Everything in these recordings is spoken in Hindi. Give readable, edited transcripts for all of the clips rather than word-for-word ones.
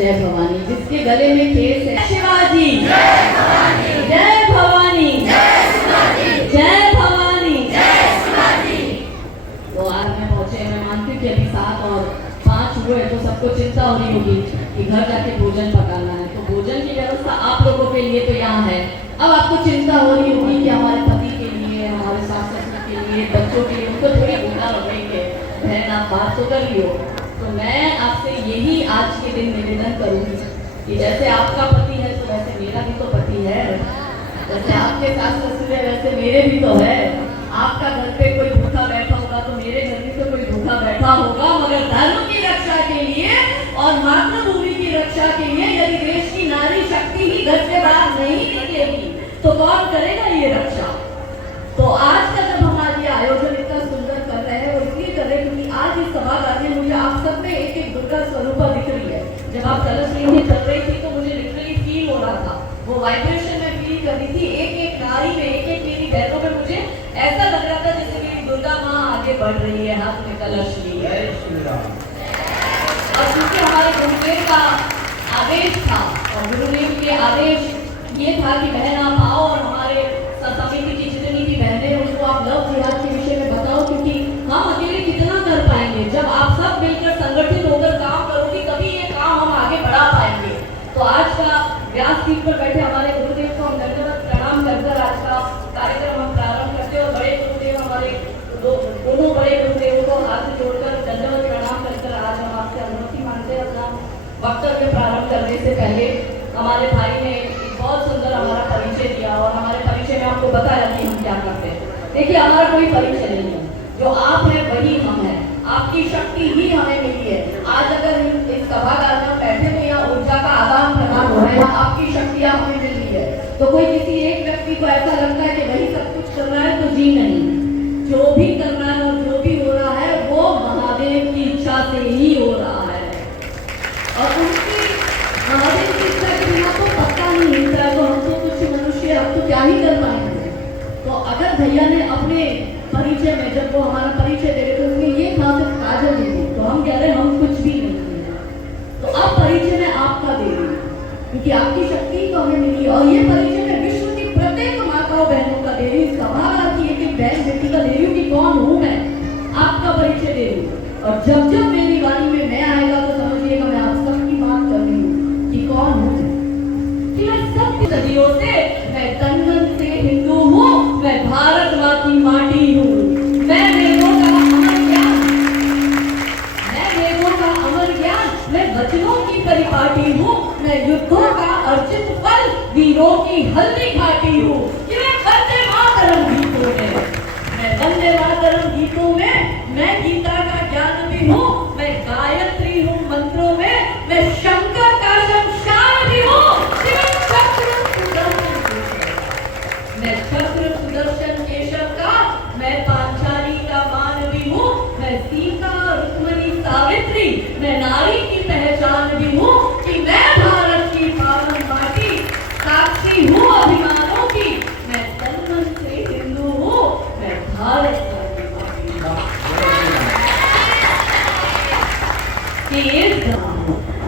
जय भवानी, जिसके गले में केस है शिवाजी, जय भवानी, जय भवानी, जय भवानी। तो आज मैं पहुंचे, मैं मानती हूँ कि अभी 7 और 5 हुए तो सबको चिंता हो रही होगी कि घर जाके भोजन पकाना है। तो भोजन की व्यवस्था आप लोगों के लिए तो यहाँ है। अब आपको चिंता हो रही होगी कि हमारे पति के लिए, हमारे सास ससुर के लिए, बच्चों के लिए, उनको थोड़ी भूखा रखेंगे। बहन आप बात तो कर रही हो, तो मैं आपसे यही आज के दिन निवेदन करूंगी कि जैसे आपका पति है तो वैसे मेरा भी तो पति है, जैसे आपके सास ससुर है वैसे मेरे भी तो है। आपका घर पे कोई भूखा बैठा होगा तो मेरे घर में तो कोई भूखा बैठा होगा, मगर धर्म की रक्षा के लिए और मातृभूमि की रक्षा के लिए यदि देश की नारी शक्ति ही घर से बाहर नहीं निकलेगी तो कौन करेगा ये रक्षा। तो आज का जब हम आज ये आयोजन इतना सुंदर कर रहे हैं, और इसलिए कर रहे हैं क्योंकि आज इस सभागार में मुझे आप सब में एक एक दुर्गा स्वरूपा दिख रही है। जब आप कलश लेके चल रही थी तो मुझे लिटरली फील हो रहा था, वो वाइब्रेशन में फील कर रही थी। एक एक नारी में, एक एक मेरी बहनों में मुझे ऐसा लग रहा था जैसे मेरी दुर्गा माँ आगे बढ़ रही है, हाथ में कलश लिए। और क्योंकि हमारे गुरुदेव का आदेश था, और गुरुदेव के आदेश ये था कि बहन आप आओ और हमारे समिति की जितनी भी बहनें उनको आप लव जिहाद के विषय में बताओ, क्योंकि हम अकेले कितना कर पाएंगे। जब आप सब मिलकर संगठित होकर काम करोगे तभी ये काम हम आगे बढ़ा पाएंगे। तो आज का व्यासपीठ पर बैठे हमारे गुरुदेव को हम दंडवत प्रणाम कर आज का कार्यक्रम हम प्रारंभ करते हैं। और बड़े गुरुदेव हमारे दोनों बड़े गुरुदेवों को हाथ जोड़कर दंडवत प्रणाम कर आज हम आपसे अनुमति मांगते हैं अपना वक्तव्य प्रारंभ करने से पहले। हमारे भाई ने बहुत सुंदर हमारा परिचय दिया और हमारे परिचय में आपको बताया कि हम क्या करते हैं। देखिए हमारा कोई परिचय नहीं है, जो आप हैं वही हम हैं, आपकी शक्ति ही हमें मिली है। आज अगर इस सभागार में बैठे हुए यहाँ ऊर्जा का आदान प्रदान हो रहा है, आपकी शक्तियाँ हमें मिल रही है। तो कोई किसी एक व्यक्ति को ऐसा लगता है कि वही सब कुछ कर रहा है, तो जी नहीं, जो भी करना है और जो भी हो रहा है वो महादेव की इच्छा से ही हो रहा है। और उनकी महादेव की इच्छा के बिना तो पता नहीं मिलता है, तो हम तो कुछ मनुष्य अब तो क्या ही कर पाएंगे। तो अगर भैया ने अपने परिचय में, जब वो हमारा परिचय दे रहे थे उसमें ये था सिर्फ काजल दीदी, तो हम कह रहे हम कुछ भी नहीं है। तो अब परिचय में आपका दे रही क्योंकि आपकी शक्ति तो हमें मिली, और ये परिचय में विश्व की प्रत्येक माताओं बहनों का दे रही हूँ, सभागार की एक एक बहन बेटी का दे रही हूँ कि कौन हूँ मैं, आपका परिचय दे रही हूँ। और जब जब मेरी वाणी में मैं आएगा तो समझिएगा मैं आप सबकी बात कर रही हूँ कि कौन हूँ, कि मैं सबकी सदियों से, मैं तन मन से हिंदू हूँ, मैं भारत माँ की माटी हूँ, मैं वेदों का अमर ज्ञान, मैं वेदों का अमर ज्ञान, मैं वचनों की परिपाटी हूँ, मैं युद्धों का अर्जित फल, वीरों की हल्दी घाटी हूँ, कि मैं वंदे मातरम गीतों में, मैं वंदे मातरम गीतों में, मैं गीता का ज्ञान भी हूँ, मैं गायत्री हूँ मंत्रों में, मैं शंकर का शमशान भी हूँ, मैं चक्र सुदर्शन केशव का, मैं पांचाली का मान भी हूँ, मैं सीता रुक्मणी सावित्री, मैं नारी की पहचान भी हूँ, कि मैं भारत की पावन माटी, साक्षी हूँ अभिमानों की, मैं तन मन से हिंदू हूँ, मैं भारत की माटी।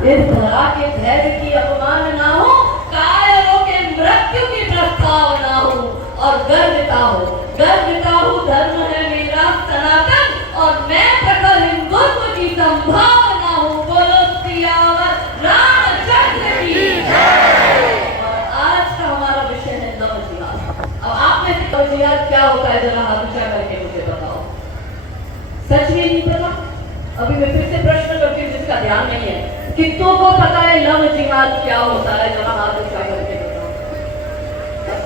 इस धरा के धैर्य की अवमानना हो, कायरों के मृत्यु की प्रस्तावना हो, और गर्विता हो धर्म है मेरा सनातन, और मैं प्रखर हिंदुत्व की संभावना हो। बोलो सियावर रामचंद्र की जय। और आज का हमारा विषय है लव जिहाद। अब आप में से लव जिहाद क्या होता है जरा हाथ ऊंचा करके मुझे बताओ। सच में नहीं पता? अभी मैं फिर से प्रश्न करती हूँ जिसका ध्यान नहीं है, कितनों को पता है लव जिहाद क्या होता है जरा हाथ ऊंचा करके बताओ।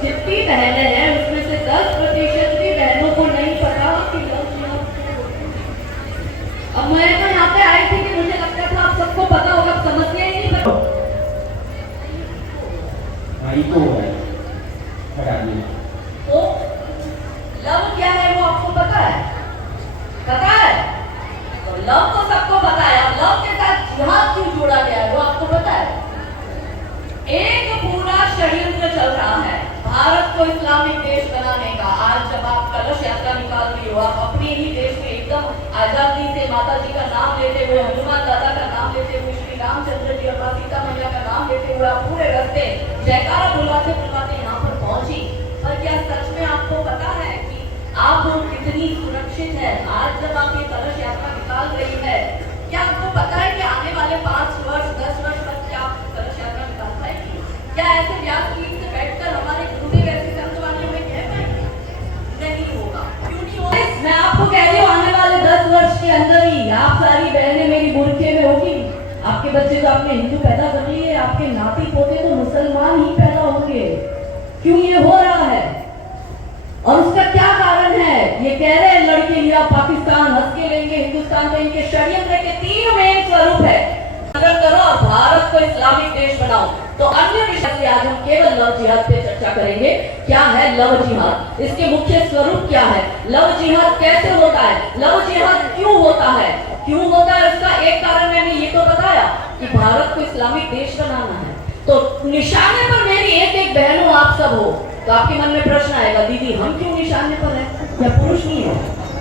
जितनी बहनें हैं उसमें से 10% भी बहनों को नहीं पता कि लव जिहाद क्या होता है। अब मैं तो यहाँ पे आई थी कि मुझे लगता था आप सबको पता होगा, समझते ही नहीं पता। तो लव क्या है वो आपको पता है? पता है? तो लव तो सबको पता है, अब लव के साथ जिहाद क्यों जोड़ा गया है वो आपको पता है? एक पूरा षड्यंत्र चल रहा है भारत को इस्लामिक देश बनाने का। आज जब आप कलश यात्रा निकाल रही हो, आप अपने ही देश में एकदम आजादी से माता जी का नाम लेते हुए, हनुमान दादा का नाम लेते हुए, श्री रामचंद्र जी और माता सीता हुए आप पूरे रास्ते जयकारा बुलवाते बुलवाते यहाँ पर पहुंची। पर क्या सच में आपको पता है कि आप लोग कितनी सुरक्षित है? आज जब आप ये कलश यात्रा निकाल रही है, क्या आपको पता है कि आने वाले 5 वर्ष 10 वर्ष तक क्या आप कलश यात्रा निकाल पाएंगे? क्या ऐसे व्यासपीठ से बैठकर हमारे गुरुदेव ऐसी संतवाणियों में कह पाएंगे? नहीं होगा। क्यों नहीं होगा? मैं आपको कह रही हूँ, आने वाले 10 वर्ष के अंदर ही आप सारी बहनें मेरी बुरखे में होगी। आपके बच्चे तो आपने हिंदू पैदा कर लिए, आपके नाती पोते तो मुसलमान ही पैदा होंगे। क्यों ये हो रहा है और उसका क्या कारण है? ये कह रहे हैं लड़के लिया पाकिस्तान हंस के लेंगे, हिंदुस्तान में इनके षड्यंत्र के 3 मेन स्वरूप है। अगर करो और भारत को इस्लामिक देश बनाओ। तो अन्य विषय से आज हम केवल लव जिहाद पे चर्चा करेंगे। क्या है लव जिहाद? इसके मुख्य स्वरूप क्या है? लव जिहाद कैसे होता है? लव जिहाद क्यों होता है? क्यों होता है? इसका एक कारण मैंने ये तो बताया कि भारत को इस्लामिक देश बनाना है। तो निशाने पर मेरी एक एक बहनों आप सब हो, तो आपके मन में प्रश्न आएगा, दीदी हम क्यों निशाने पर हैं? या पुरुष नहीं है?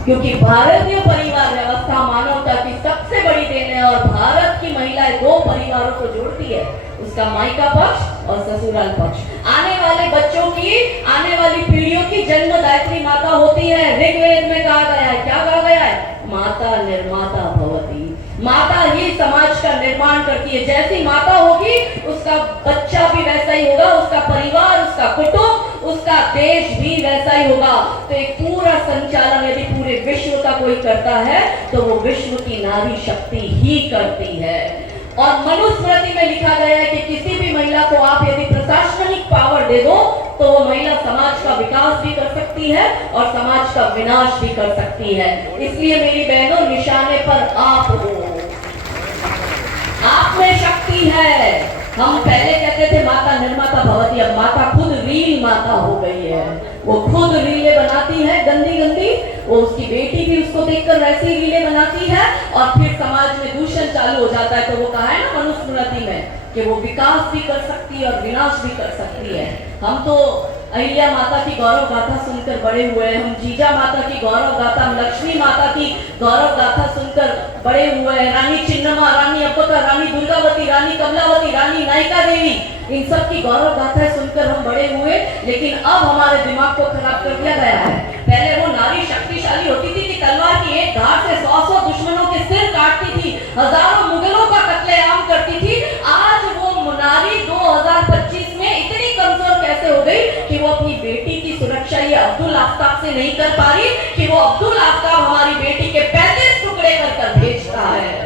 क्योंकि भारतीय परिवार व्यवस्था मानवता की सबसे बड़ी देन है और भारत की महिलाएं 2 परिवारों को जोड़ती है, उसका मायका पक्ष और ससुराल पक्ष। आने वाले बच्चों की, आने वाली पीढ़ियों की जन्मदायित्री माता होती है। ऋग्वेद में कहा गया है, क्या कहा गया है? माता निर्माता भवती। माता ही समाज का निर्माण करती है। जैसी माता होगी उसका बच्चा भी वैसा ही होगा, उसका परिवार, उसका कुटुंब, उसका देश भी वैसा ही होगा। तो एक पूरा संचालन यदि पूरे विश्व का कोई करता है तो वो विश्व की नारी शक्ति ही करती है। और मनुस्मृति में लिखा गया है कि किसी भी महिला को आप यदि प्रशासनिक पावर दे दो तो वो महिला समाज का विकास भी कर सकती है और समाज का विनाश भी कर सकती है। इसलिए मेरी बहनों, निशाने पर आप हो, आप में शक्ति है। हम पहले कहते थे माता निर्माता भवती, अब माता खुद रील माता हो गई है। वो खुद रीलें बनाती है गंदी गंदी, वो उसकी बेटी भी उसको देखकर वैसी रीलें बनाती है और फिर समाज में दूषण चालू हो जाता है। तो वो कहा है ना मनुस्मृति में कि वो विकास भी कर सकती है और विनाश भी कर सकती है। हम तो अहिल्या माता की गौरव गाथा सुनकर बड़े हुए हैं, हम जीजा माता की गौरव गाथा, हम लक्ष्मी माता की गौरव गाथा सुनकर बड़े हुए हैं। रानी चिन्नम्मा, रानी अब्बका, रानी दुर्गावती, रानी कमलावती, रानी नायिका देवी, इन सब की गौरव गाथा सुनकर हम बड़े हुए। लेकिन अब हमारे दिमाग को खराब कर दिया गया है। पहले वो नारी शक्तिशाली होती थी कि तलवार की एक धार से 100 दुश्मनों के सिर काटती थी, हजारों मुगलों का कत्लेआम करती थी। आज वो नारी 2025 में इतनी कमजोर कैसे हो गई कि वो अपनी बेटी की सुरक्षा ये अब्दुल आफ्ताब से नहीं कर पा रही कि वो अब्दुल आफ्ताब हमारी बेटी के 35 टुकड़े कर भेजता है।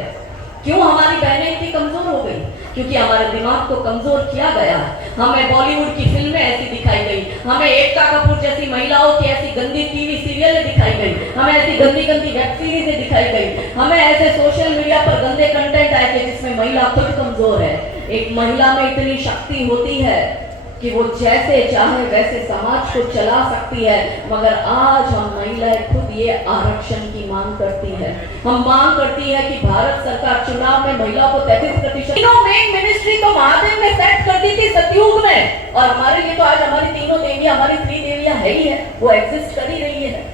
क्यों हमारी बहनें इतनी कमजोर हो गई? क्योंकि हमारे दिमाग को कमजोर किया गया है। हमें बॉलीवुड की फिल्में ऐसी दिखाई गई, हमें एकता कपूर जैसी महिलाओं की ऐसी गंदी टीवी सीरियल दिखाई गई, हमें ऐसी गंदी गंदी वेब सीरीज दिखाई गई, हमें ऐसे सोशल मीडिया पर गंदे कंटेंट आए थे जिसमें महिला खुद कमजोर है। एक महिला में इतनी शक्ति होती है कि वो जैसे चाहे वैसे समाज को चला सकती है। मगर आज हम महिलाएं खुद ये आरक्षण की मांग करती है। हम मांग करती है कि भारत सरकार चुनाव में महिलाओं को 33% तीनों मेन मिनिस्ट्री तो महादेव ने सेट कर दी थी सतयुग में, और हमारे लिए तो आज हमारी तीनों देवियां, हमारी 3 देवियां है ही है, वो एग्जिस्ट कर ही रही है।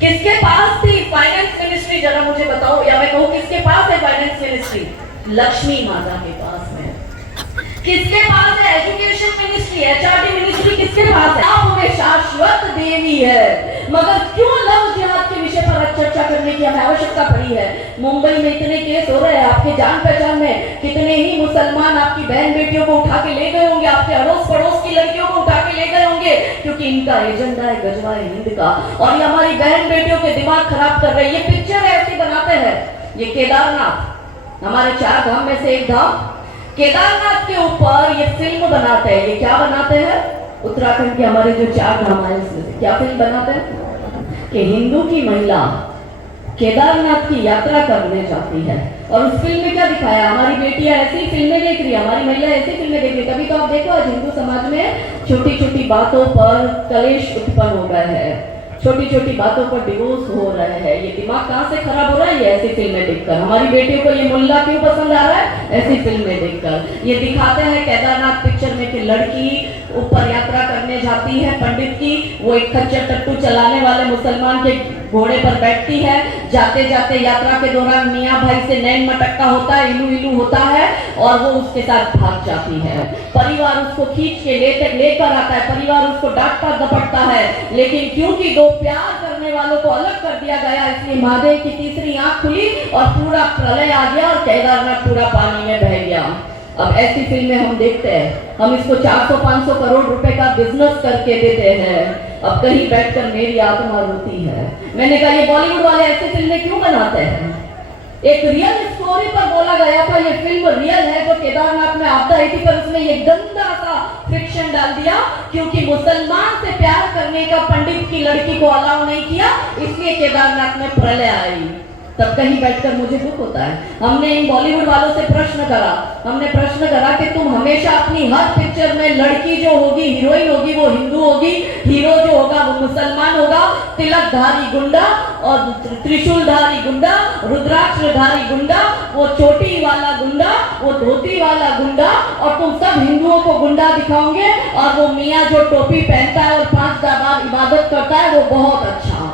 किसके पास थी फाइनेंस मिनिस्ट्री? जरा मुझे बताओ, या मैं कहूँ किसके पास है फाइनेंस मिनिस्ट्री? लक्ष्मी माता के पास है। किसके पास है एजुकेशन मिनिस्ट्री? एचआरडी मिनिस्ट्री किसके पास है? आप में शाश्वत देवी है। मगर क्यों लव जिहाद के विषय पर चर्चा करने की हमें आवश्यकता पड़ी है? मुंबई में इतने केस हो रहे हैं, आपके जान पहचान में कितने ही मुसलमान आपकी बहन बेटियों को उठा के ले गए होंगे, आपके अड़ोस पड़ोस की लड़कियों को उठा के ले गए होंगे, क्योंकि इनका एजेंडा है गजवाए हिंद का, और ये हमारी बहन बेटियों के दिमाग खराब कर रही है। ये पिक्चर ऐसी बनाते हैं। ये केदारनाथ हमारे 4 धाम में से एक धाम, केदारनाथ के ऊपर ये फिल्म बनाते हैं। ये क्या बनाते हैं? उत्तराखंड के हमारे जो 4 धाम है इसमें क्या फिल्म बनाते हैं कि हिंदू की महिला केदारनाथ की यात्रा करने जाती है, और उस फिल्म में क्या दिखाया? हमारी बेटियां ऐसी फिल्में देख रही है, हमारी महिला ऐसी फिल्में देख रही है। तभी तो आप देखो आज हिंदू समाज में छोटी छोटी बातों पर कलेश उत्पन्न हो गए हैं, छोटी छोटी बातों पर डिवोर्स हो रहे हैं। ये दिमाग कहाँ से खराब हो रहा है? ये ऐसी फिल्में देखकर। हमारी बेटियों को ये मुल्ला क्यों पसंद आ रहा है? ऐसी फिल्में देखकर। ये दिखाते हैं केदारनाथ पिक्चर में कि लड़की ऊपर यात्रा करने जाती है, पंडित की, वो एक खच्चर टट्टू चलाने वाले मुसलमान के घोड़े पर बैठती है, जाते जाते यात्रा के दौरान मियाँ भाई से नैन मटक्का होता है, इलू इलू होता है और वो उसके साथ भाग जाती है। परिवार उसको खींच के लेकर आता है, परिवार उसको डांटता दपटता है, लेकिन क्योंकि दो प्यार करने वालों को अलग कर दिया गया, इसलिए महादेव की तीसरी आंख खुली और पूरा प्रलय आ गया और केदारनाथ पूरा पानी में बह गया। अब ऐसी फिल्में हम देखते हैं, हम इसको 400-500 करोड़ रुपए का बिजनेस करके देते हैं। अब कहीं बैठकर मेरी आत्मा रोती है। मैंने कहा ये बॉलीवुड वाले ऐसी फिल्में क्यों बनाते हैं? एक रियल स्टोरी पर बोला गया था, ये फिल्म रियल है, जो केदारनाथ में आपदा आई थी, पर उसने ये गंदा सा फिक्शन डाल दिया क्योंकि मुसलमान से प्यार करने का पंडित की लड़की को अलाउ नहीं किया, इसलिए केदारनाथ में प्रलय आई। तब कहीं बैठकर मुझे दुख होता है। हमने इन बॉलीवुड वालों से हमने प्रश्न करा कि तुम हमेशा अपनी हर पिक्चर में लड़की जो होगी, हीरोइन होगी, वो हिंदू होगी, हीरो जो होगा वो मुसलमान होगा, तिलकधारी गुंडा और त्रिशूलधारी गुंडा, रुद्राक्षधारी गुंडा, वो चोटी वाला गुंडा, वो धोती वाला गुंडा, और तुम सब हिंदुओं को गुंडा दिखाओगे, और वो मियाँ जो टोपी पहनता है और 5 बार इबादत करता है वो बहुत अच्छा।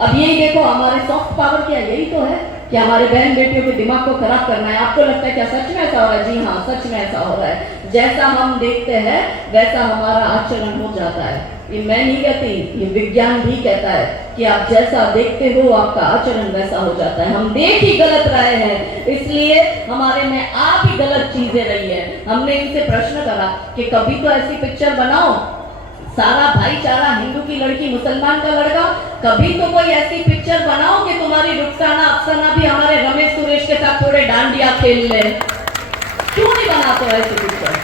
अब यही देखो, हमारे सॉफ्ट पावर क्या यही तो है कि हमारे बहन बेटियों के दिमाग को खराब करना है। आपको लगता है क्या सच में ऐसा हो रहा है? जी हाँ, सच में ऐसा हो रहा है। जैसा हम देखते हैं वैसा हमारा आचरण हो जाता है। ये मैं नहीं कहती, ये विज्ञान भी कहता है कि आप जैसा देखते हो आपका आचरण वैसा हो जाता है। हम देख ही गलत रहे हैं, इसलिए हमारे में आप ही गलत चीजें रही है। हमने इनसे प्रश्न करा कि कभी तो ऐसी पिक्चर बनाओ, सारा भाईचारा, हिंदू की लड़की, मुसलमान का लड़का, कभी तो कोई ऐसी पिक्चर बनाओ कि तुम्हारी रुखसाना अफसाना भी हमारे रमेश सुरेश के साथ थोड़े डांडिया खेल ले। क्यों नहीं बनाते ऐसी पिक्चर?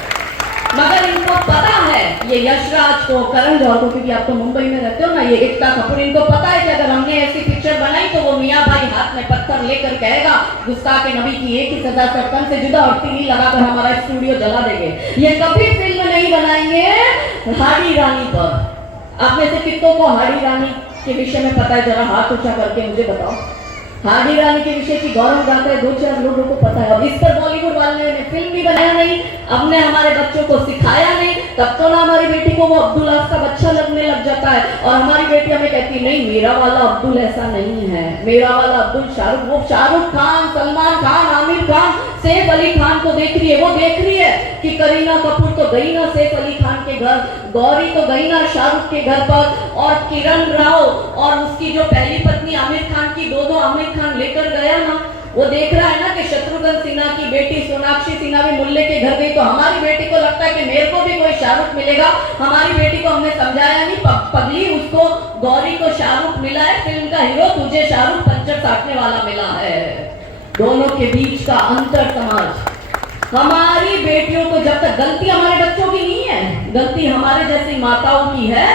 मगर इनको पता है, ये यशराज को, करण जौहर को, क्योंकि आप तो मुंबई में रहते हो ना, ये एकता कपूर, इनको पता है कि अगर हमने ऐसी पिक्चर बनाई तो वो मियाँ भाई हाथ में पत्थर लेकर कहेगा गुस्ताख नबी की एक ही सजा, सर्कन से जुदा, और तीली लगाकर हमारा स्टूडियो जला देंगे। ये कभी फिल्म नहीं बनाएंगे हाड़ी रानी पर। आप में से कितनों को हाड़ी रानी के विषय में पता है? जरा हाथ ऊंचा करके मुझे बताओ। हाड़ी रानी के विषय की गौरव गाथा है, 2-4 लोगों को पता है। अब इस पर बॉलीवुड वाले ने फिल्म भी बनाया नहीं, हमने हमारे बच्चों को सिखाया नहीं, तब तो ना हमारी बेटी को वो अब्दुल साहब अच्छा लगने लग जाता है, और हमारी बेटी हमें कहती नहीं मेरा वाला अब्दुल ऐसा नहीं है, मेरा वाला अब्दुल शाहरुख, वो शाहरुख खान, सलमान खान, आमिर खान, सैफ अली खान को देख रही है। वो देख रही है कि करीना कपूर तो गई ना सैफ अली खान के घर, गौरी तो गई ना शाहरुख के घर पर, और किरण राव और उसकी जो पहली पत्नी आमिर खान की, दो आमिर खान लेकर गया ना। वो देख रहा है ना कि शत्रुघ्न सिन्हा की बेटी सोनाक्षी सिन्हा भी मुल्ले के घर गई, तो हमारी बेटी को लगता है कि मेरे को भी कोई शाहरुख मिलेगा। हमारी बेटी को हमने समझाया नहीं, पगली, उसको गौरी को शाहरुख मिला है फिल्म का हीरो, तुझे शाहरुख पंचर साटने वाला मिला है। दोनों के बीच का अंतर समाज। हमारी बेटियों को जब तक, गलती हमारे बच्चों की नहीं है, गलती हमारे जैसी माताओं की है।